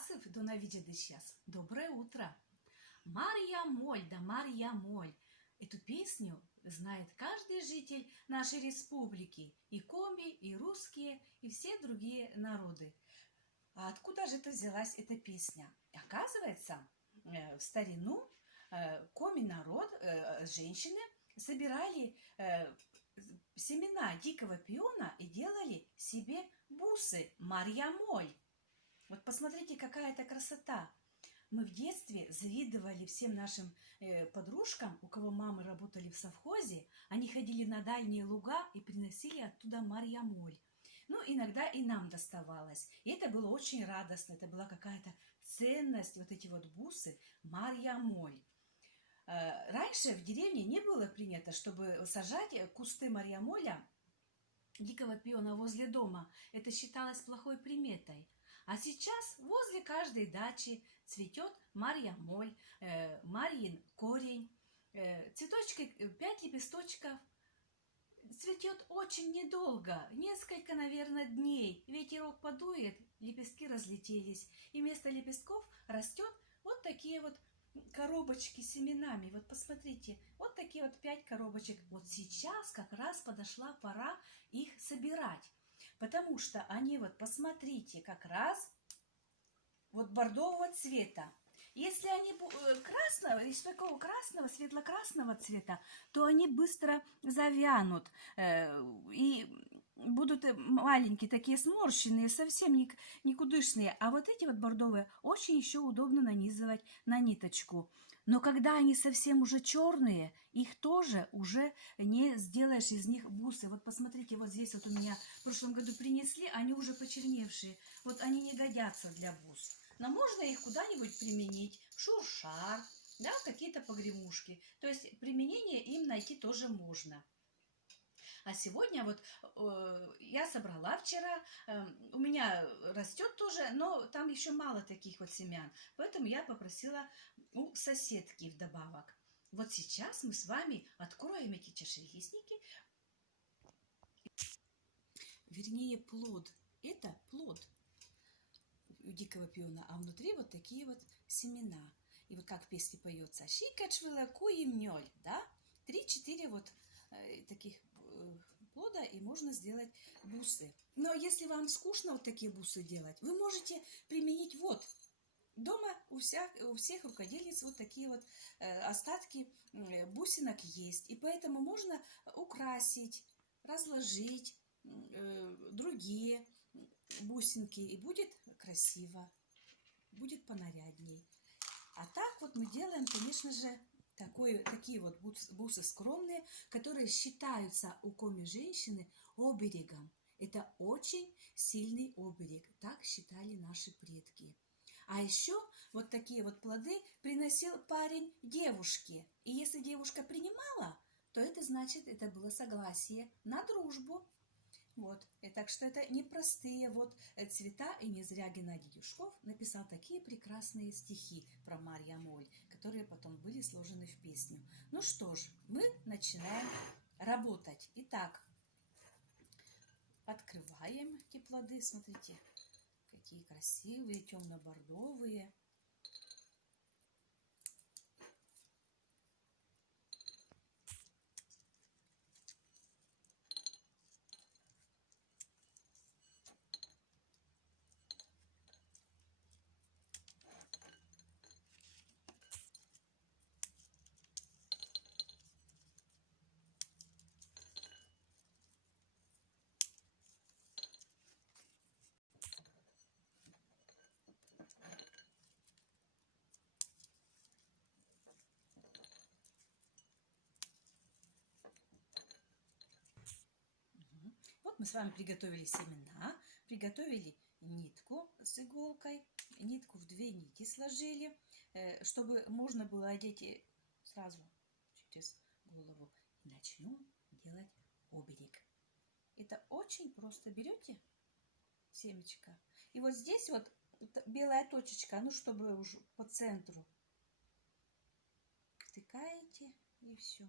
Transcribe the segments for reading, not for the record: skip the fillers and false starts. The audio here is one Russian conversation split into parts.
вас до видели сейчас. Доброе утро. Марья Моль, да Марья Моль. Эту песню знает каждый житель нашей республики. И коми, и русские, и все другие народы. А откуда же это взялась эта песня? Оказывается, в старину коми народ, женщины собирали семена дикого пиона и делали себе бусы Марья Моль. Вот посмотрите, какая это красота. Мы в детстве завидовали всем нашим подружкам, у кого мамы работали в совхозе. Они ходили на дальние луга и приносили оттуда Марья Моль. Ну, иногда и нам доставалось. И это было очень радостно. Это была какая-то ценность, вот эти вот бусы Марья Моль. Раньше в деревне не было принято, чтобы сажать кусты Марья Моля, дикого пиона, возле дома. Это считалось плохой приметой. А сейчас возле каждой дачи цветет Марья Моль, Марьин корень. Цветочки, 5 лепесточков. Цветет очень недолго, несколько, наверное, дней. Ветерок подует, лепестки разлетелись. И вместо лепестков растет вот такие вот коробочки с семенами. Вот посмотрите, вот такие вот 5 коробочек. Вот сейчас как раз подошла пора их собирать. Потому что они, вот посмотрите, как раз вот бордового цвета. Если они красного, если такого красного, светло-красного цвета, то они быстро завянут и будут маленькие, такие сморщенные, совсем никудышные. А вот эти вот бордовые очень еще удобно нанизывать на ниточку. Но когда они совсем уже черные, их тоже уже не сделаешь из них бусы. Вот посмотрите, вот здесь вот у меня в прошлом году принесли, они уже почерневшие. Вот они не годятся для бус. Но можно их куда-нибудь применить, в шуршар, да, какие-то погремушки. То есть применение им найти тоже можно. А сегодня вот я собрала вчера, у меня растет тоже, но там еще мало таких вот семян. Поэтому я попросила у соседки вдобавок. Вот сейчас мы с вами откроем эти чашелистники. Вернее, плод. Это плод у дикого пиона, а внутри вот такие вот семена. И вот как в песне поется: «Щикач вылакуем мёль», да? 3-4 вот таких плода, и можно сделать бусы. Но если вам скучно вот такие бусы делать, вы можете применить вот. Дома у всех рукодельниц вот такие вот остатки бусинок есть. И поэтому можно украсить, разложить другие бусинки, и будет красиво, будет понарядней. А так вот мы делаем, конечно же, такие вот бусы скромные, которые считаются у коми женщины оберегом. Это очень сильный оберег, так считали наши предки. А еще вот такие вот плоды приносил парень девушке. И если девушка принимала, то это значит, это было согласие на дружбу. Вот, и так что это непростые вот цвета, и не зря Геннадий Юшков написал такие прекрасные стихи про Марья Моль, которые потом были сложены в песню. Ну что ж, мы начинаем работать. Итак, открываем эти плоды, смотрите, какие красивые, темно-бордовые. Вот мы с вами приготовили семена, приготовили нитку с иголкой, нитку в 2 нити сложили, чтобы можно было одеть сразу через голову. Начнем делать оберег. Это очень просто. Берете семечко, и вот здесь вот белая точечка, ну чтобы уже по центру, втыкаете, и все.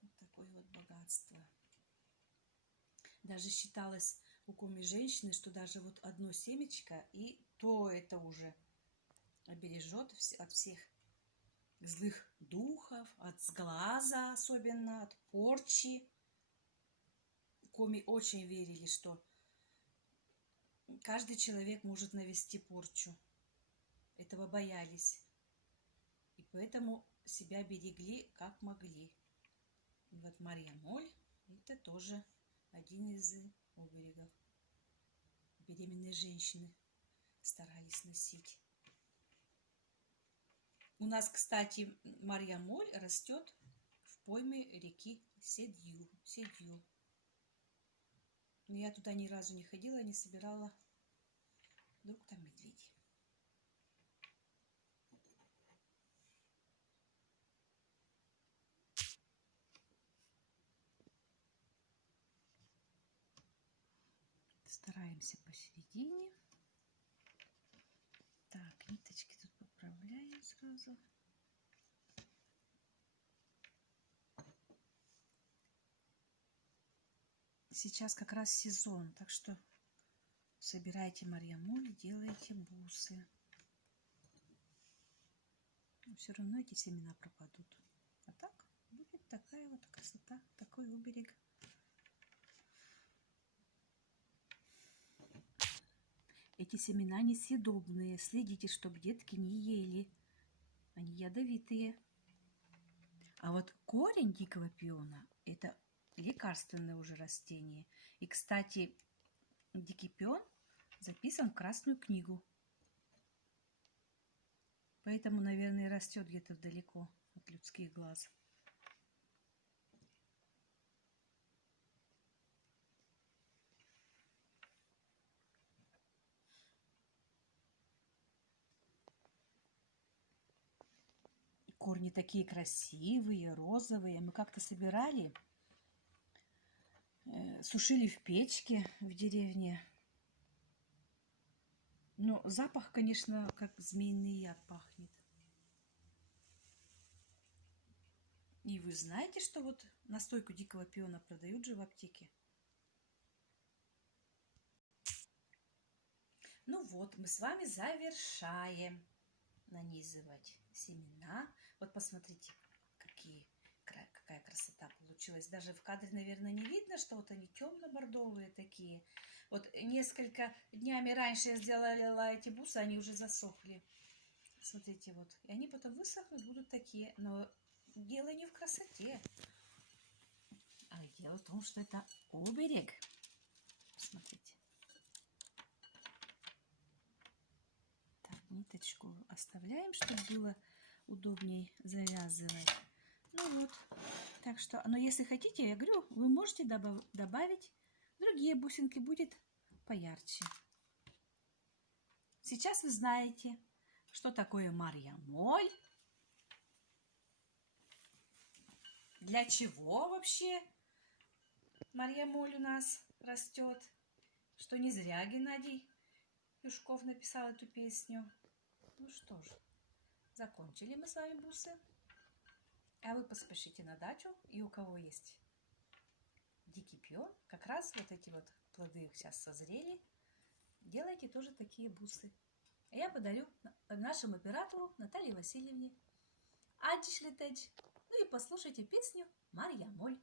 Вот такое вот богатство. Даже считалось у коми женщины, что даже вот одно семечко, и то это уже обережет от всех злых духов, от сглаза особенно, от порчи. Коми очень верили, что каждый человек может навести порчу. Этого боялись. И поэтому себя берегли как могли. И вот Марья Моль – это тоже один из оберегов. Беременные женщины старались носить. У нас, кстати, Марья Моль растет в пойме реки Седью. Но я туда ни разу не ходила, не собирала. Вдруг там медведи. Стараемся посередине. Так, ниточки тут поправляем сразу. Сейчас как раз сезон, так что собирайте Марья Моль, делайте бусы. Но все равно эти семена пропадут. А так будет такая вот красота, такой оберег. Эти семена несъедобные. Следите, чтобы детки не ели. Они ядовитые. А вот корень дикого пиона – это лекарственное уже растение. И, кстати, дикий пион записан в Красную книгу. Поэтому, наверное, растет где-то далеко от людских глаз. Корни такие красивые, розовые. Мы как-то собирали, сушили в печке в деревне. Но запах, конечно, как змеиный яд пахнет. И вы знаете, что вот настойку дикого пиона продают же в аптеке? Ну вот, мы с вами завершаем нанизывать семена. Вот посмотрите, какая красота получилась. Даже в кадре, наверное, не видно, что вот они темно-бордовые такие. Вот несколько днями раньше я сделала эти бусы, они уже засохли. Смотрите, вот. И они потом высохнут, будут такие. Но дело не в красоте, а дело в том, что это оберег. Посмотрите. Так, ниточку оставляем, чтобы было удобнее завязывать. Ну вот, так что, но если хотите, я говорю, вы можете добавить другие бусинки, будет поярче. Сейчас вы знаете, что такое Марья Моль, для чего вообще Марья Моль у нас растет, что не зря Геннадий Юшков написал эту песню. Ну что ж, закончили мы с вами бусы. А вы поспешите на дачу, и у кого есть дикий пион, как раз вот эти вот плоды сейчас созрели, делайте тоже такие бусы. А я подарю нашему оператору Наталье Васильевне. Ну и послушайте песню «Марья Моль».